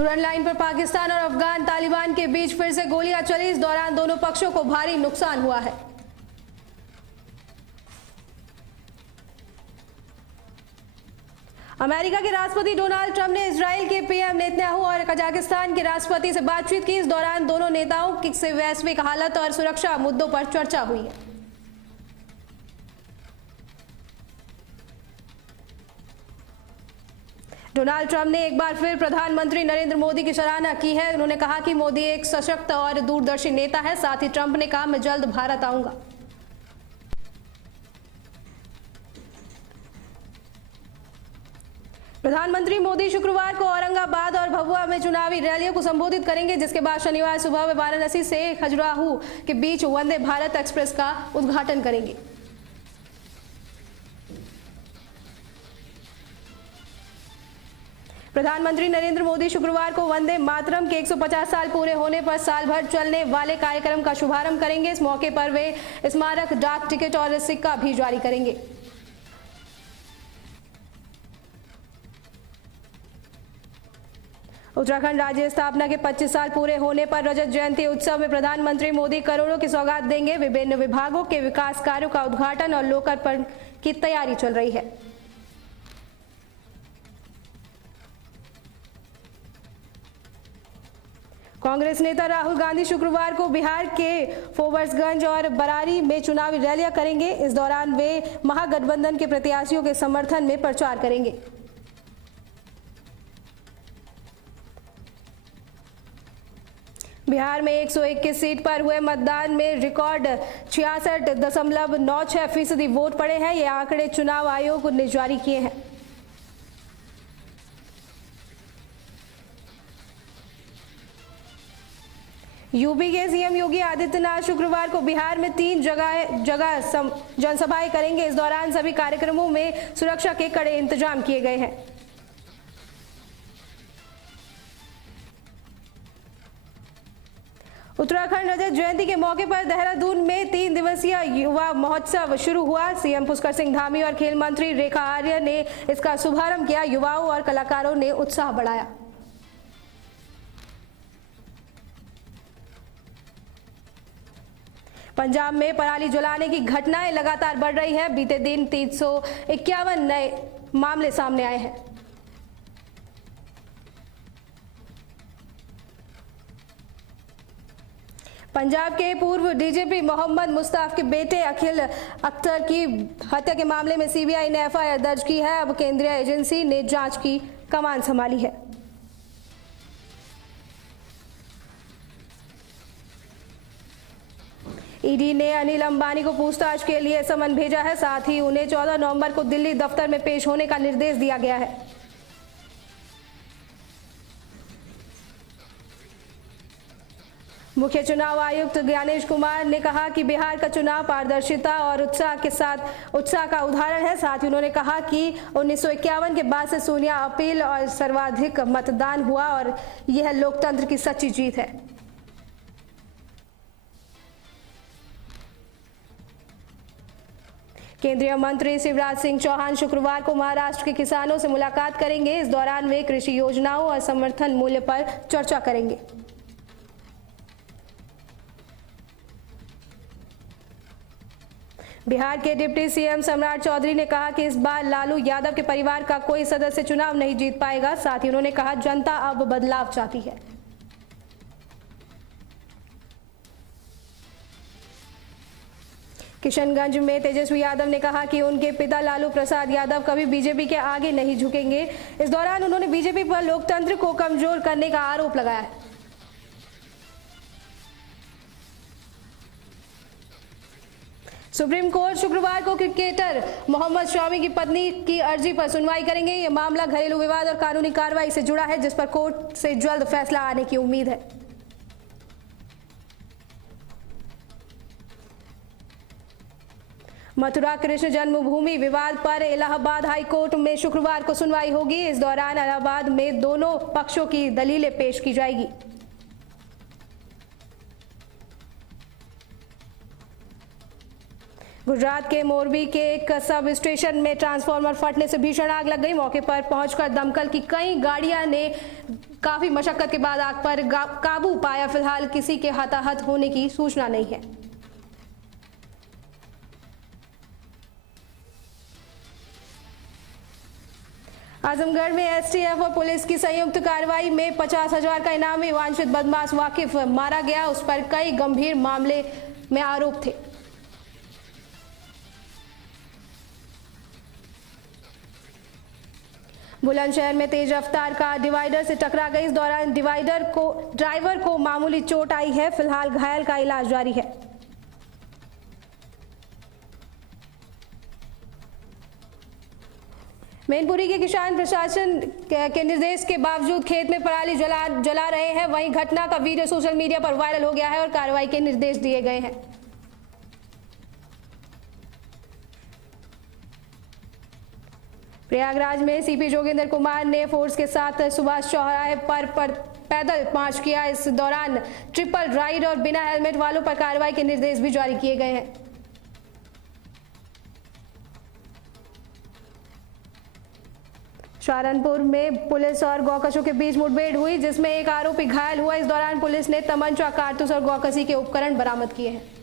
Run line पर पाकिस्तान और अफगान तालिबान के बीच फिर से गोलियां चली। इस दौरान दोनों पक्षों को भारी नुकसान हुआ है। अमेरिका के राष्ट्रपति डोनाल्ड ट्रंप ने इजरायल के पीएम नेतन्याहू और कजाकिस्तान के राष्ट्रपति से बातचीत की। इस दौरान दोनों नेताओं से वैश्विक हालत और सुरक्षा मुद्दों पर चर्चा हुई है। डोनाल्ड ट्रंप ने एक बार फिर प्रधानमंत्री नरेंद्र मोदी की सराहना की है। उन्होंने कहा कि मोदी एक सशक्त और दूरदर्शी नेता है। साथ ही ट्रंप ने कहा, मैं जल्द भारत आऊंगा। प्रधानमंत्री मोदी शुक्रवार को औरंगाबाद और भभुआ में चुनावी रैलियों को संबोधित करेंगे, जिसके बाद शनिवार सुबह वे वाराणसी से खजुराहो के बीच वंदे भारत एक्सप्रेस का उद्घाटन करेंगे। प्रधानमंत्री नरेंद्र मोदी शुक्रवार को वंदे मातरम के 150 साल पूरे होने पर साल भर चलने वाले कार्यक्रम का शुभारंभ करेंगे। इस मौके पर वे स्मारक डाक टिकट और सिक्का भी जारी करेंगे। उत्तराखंड राज्य स्थापना के 25 साल पूरे होने पर रजत जयंती उत्सव में प्रधानमंत्री मोदी करोड़ों की सौगात देंगे। विभिन्न विभागों के विकास कार्यों का उद्घाटन और लोकार्पण की तैयारी चल रही है। कांग्रेस नेता राहुल गांधी शुक्रवार को बिहार के फोबर्सगंज और बरारी में चुनावी रैलियां करेंगे। इस दौरान वे महागठबंधन के प्रत्याशियों के समर्थन में प्रचार करेंगे। बिहार में 121 सीट पर हुए मतदान में रिकॉर्ड 66.96% वोट पड़े हैं। ये आंकड़े चुनाव आयोग ने जारी किए हैं। यूपी के सीएम योगी आदित्यनाथ शुक्रवार को बिहार में 3 जगह जनसभाएं करेंगे। इस दौरान सभी कार्यक्रमों में सुरक्षा के कड़े इंतजाम किए गए हैं। उत्तराखंड रजत जयंती के मौके पर देहरादून में 3 दिवसीय युवा महोत्सव शुरू हुआ। सीएम पुष्कर सिंह धामी और खेल मंत्री रेखा आर्य ने इसका शुभारंभ किया। युवाओं और कलाकारों ने उत्साह बढ़ाया। पंजाब में पराली जलाने की घटनाएं लगातार बढ़ रही है। बीते दिन 351 नए मामले सामने आए हैं। पंजाब के पूर्व डीजीपी मोहम्मद मुश्ताक के बेटे अखिल अख्तर की हत्या के मामले में सीबीआई ने एफआईआर दर्ज की है। अब केंद्रीय एजेंसी ने जांच की कमान संभाली है। ईडी ने अनिल अंबानी को पूछताछ के लिए समन भेजा है। साथ ही उन्हें 14 नवंबर को दिल्ली दफ्तर में पेश होने का निर्देश दिया गया है। मुख्य चुनाव आयुक्त ज्ञानेश कुमार ने कहा कि बिहार का चुनाव पारदर्शिता और उत्साह का उदाहरण है। साथ ही उन्होंने कहा कि 1951 के बाद से सोनिया अपील और सर्वाधिक मतदान हुआ और यह लोकतंत्र की सच्ची जीत है। केंद्रीय मंत्री शिवराज सिंह चौहान शुक्रवार को महाराष्ट्र के किसानों से मुलाकात करेंगे। इस दौरान वे कृषि योजनाओं और समर्थन मूल्य पर चर्चा करेंगे। बिहार के डिप्टी सीएम सम्राट चौधरी ने कहा कि इस बार लालू यादव के परिवार का कोई सदस्य चुनाव नहीं जीत पाएगा। साथ ही उन्होंने कहा, जनता अब बदलाव चाहती है। किशनगंज में तेजस्वी यादव ने कहा कि उनके पिता लालू प्रसाद यादव कभी बीजेपी के आगे नहीं झुकेंगे। इस दौरान उन्होंने बीजेपी पर लोकतंत्र को कमजोर करने का आरोप लगाया है। सुप्रीम कोर्ट शुक्रवार को क्रिकेटर मोहम्मद शमी की पत्नी की अर्जी पर सुनवाई करेंगे। यह मामला घरेलू विवाद और कानूनी कार्रवाई से जुड़ा है, जिस पर कोर्ट से जल्द फैसला आने की उम्मीद है। मथुरा कृष्ण जन्मभूमि विवाद पर इलाहाबाद हाई कोर्ट में शुक्रवार को सुनवाई होगी। इस दौरान इलाहाबाद में दोनों पक्षों की दलीलें पेश की जाएगी। गुजरात के मोरबी के एक सब स्टेशन में ट्रांसफार्मर फटने से भीषण आग लग गई। मौके पर पहुंचकर दमकल की कई गाड़ियां ने काफी मशक्कत के बाद आग पर काबू पाया। फिलहाल किसी के हताहत होने की सूचना नहीं है। आजमगढ़ में एसटीएफ और पुलिस की संयुक्त कार्रवाई में 50,000 का इनामी वांछित बदमाश वाकिफ मारा गया। उस पर कई गंभीर मामले में आरोप थे। बुलंदशहर में तेज रफ्तार कार डिवाइडर से टकरा गई। इस दौरान ड्राइवर को मामूली चोट आई है। फिलहाल घायल का इलाज जारी है। मैनपुरी के किसान प्रशासन के निर्देश के बावजूद खेत में पराली जला रहे हैं। वहीं घटना का वीडियो सोशल मीडिया पर वायरल हो गया है और कार्रवाई के निर्देश दिए गए हैं। प्रयागराज में सीपी जोगिंदर कुमार ने फोर्स के साथ सुभाष चौराहे पर पैदल मार्च किया। इस दौरान ट्रिपल राइड और बिना हेलमेट वालों पर कार्रवाई के निर्देश भी जारी किए गए हैं। सहारनपुर में पुलिस और गौकशों के बीच मुठभेड़ हुई, जिसमें एक आरोपी घायल हुआ। इस दौरान पुलिस ने तमंचा, कारतूस और गौकशी के उपकरण बरामद किए हैं।